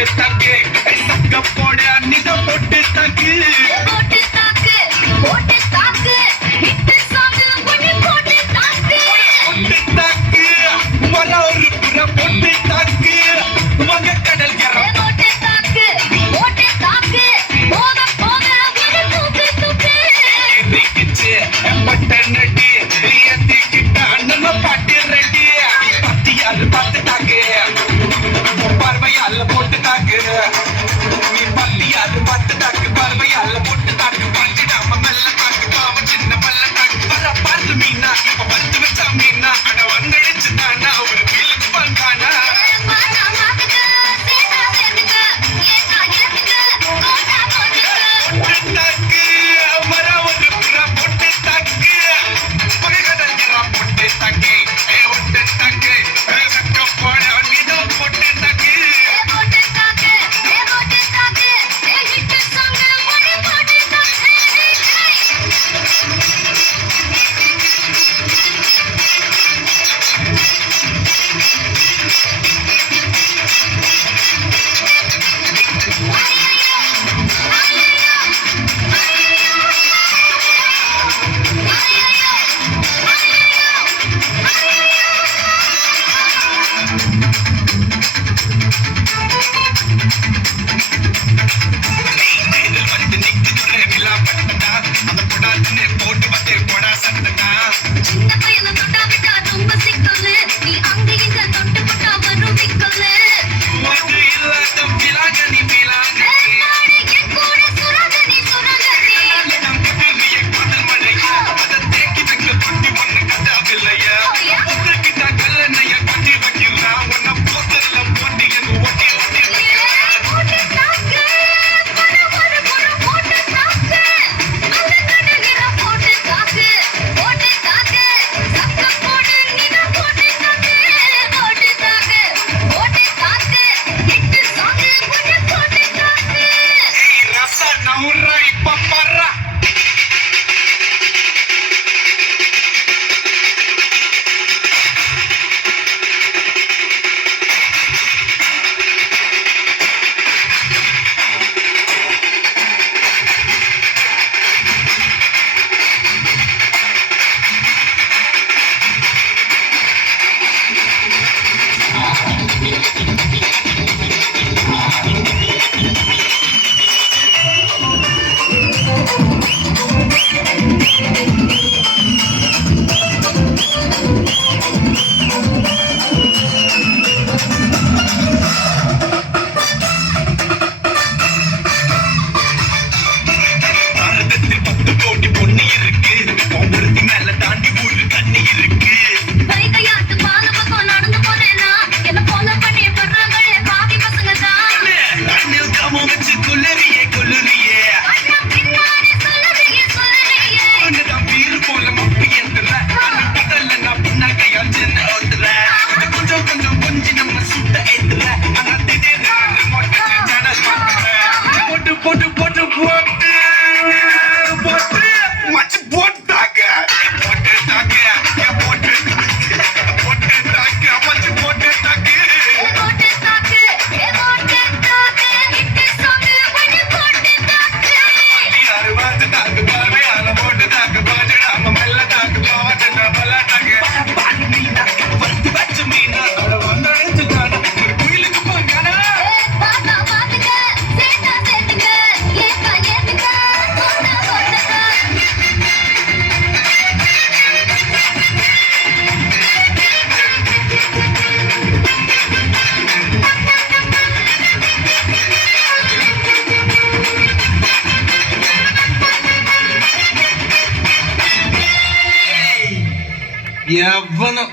போட்டு தாக்கு சக்க போட அன்னித போட்டு தாக்கு போட்டு தாக்கு ஹிட் சாங் ஒன்னு போட்டு தாக்கு மர ஒரு புற போட்டு தாக்கு மக கடல் கர போட்டு தாக்கு போக போக ஒரு தூக்கு தூக்கு எரிக்கிச்சு பட்ட நடி ஏத்தி கிட்ட அண்ணன் பாட்டி ரெடி பத்தியால் பார்த்து தாக்கு பார்வையால் போட்டு தாக்கு நீ பத்தியால் பார்த்து தாக்கு பார்வையால் போட்டு தாக்கு பாஞ்சிடாம மெல்ல தாக்கு பாவம் சின்ன பல்ல தாக்கு வர பார்த்து மீனா இப்ப வந்து வச்சா மீனா அட வந்தடிச்சு தானா ஒரு வீலுக்கு பங்கானா மானா மாத்துக்கு சீதா சேத்துக்கு ஏனா ஏத்துக்கு கோட்டா போட்டுக்கு போட்டு தாக்கு மர ஒரு புற போட்டு தாக்கு மகடல் ஜரா போட்டு தாக்கு போட்டு தாக்கு சக்க போட நீதோ போட்டு தாக்கு போட்டு தாக்கு ஹிட் சாங் ஒன்னு போட்டு தாக்கு வந்து நிக்குதுல விழா பட்டனா அந்த பொடாதுன்னு போட்டு வந்து பொடா சட்டனா சின்ன பையன தொட்டா விட்டா ரொம்ப சிக்கலு நீ அங்க இங்க தொட்டு போட்டா வரும் விக்கலு அது இல்லாத விலாகனி விலாகனி என் கூட சுரகனி நம் புதிய காதல் மழையா அதை தேக்கி வைக்க புத்தி ஒண்ணு கதாவில்லையா உங்ககிட்ட கல்லணைய கட்டி வைக்கலாம் உன்னை போட்டெல்லாம் போட்டி என்று ஒட்டி ஒட்டி வைக்கலாம் போட்டு தாக்கு ஒரு போட்டு தாக்கு அந்த கடலில போட்டு தாக்கு சக்க போடு நீனா போட்டு தாக்கு ஹிட் சாங் ஒன்னு போட்டு தாக்கு ரச நவுரா இப்ப பர்றா பாரதத்தில் 10 கோடி பொண்ணு இருக்கு ஒவ்வொருத்தி மேல தாண்டி ஊரு தண்ணி இருக்கு வைகையாத்து பால பக்கம் நடந்து போனேனா என்ன ஃபாலோ பண்ணி வர்றாங்களே பாவி பசங்க தான் கண்ணில் காமம் வச்சு கொல்லறியே கொல்லறியே அண்ணா பின்னாடி சொல்லறியே உன்னதான் வீறு போல மப்பு ஏந்துற கடல்ல நான் புன்னகையால் சின்ன ஓட்டுற கொஞ்சம் கொஞ்சம் கொஞ்சி நம்ம சுட்ட ஏத்துற ஆனா திடீர்னு மொட்டை ஜடல் போட்டு போட்டு போட்டு போட்டு போட்டு மச்சு போட்டாங்க போட்டு தாக்க போட்டு போட்டு தாக்க மச்சு போட்டு தாக்க போட்டு தாக்கு ஹிட் சாங் ஒன்னு போட்டு தாக்கு யாரு பார்த்து தாக்கு பார்வையால போட்டு தாக்கு பாஞ்சிடாம மெல்ல தாக்கு பாவச்சிட்ட பல்ல தாக்கு பாடி மீனா வறுத்து வச்ச மீனா அட வந்தடிச்சு தானா ஒரு குயிலுக்கு பங்கானா பாத்தா பாத்துக்க சீதா சேத்துக்க ஏக்கா ஏத்துக்க கோட்டா போட்டுக்க எவனும்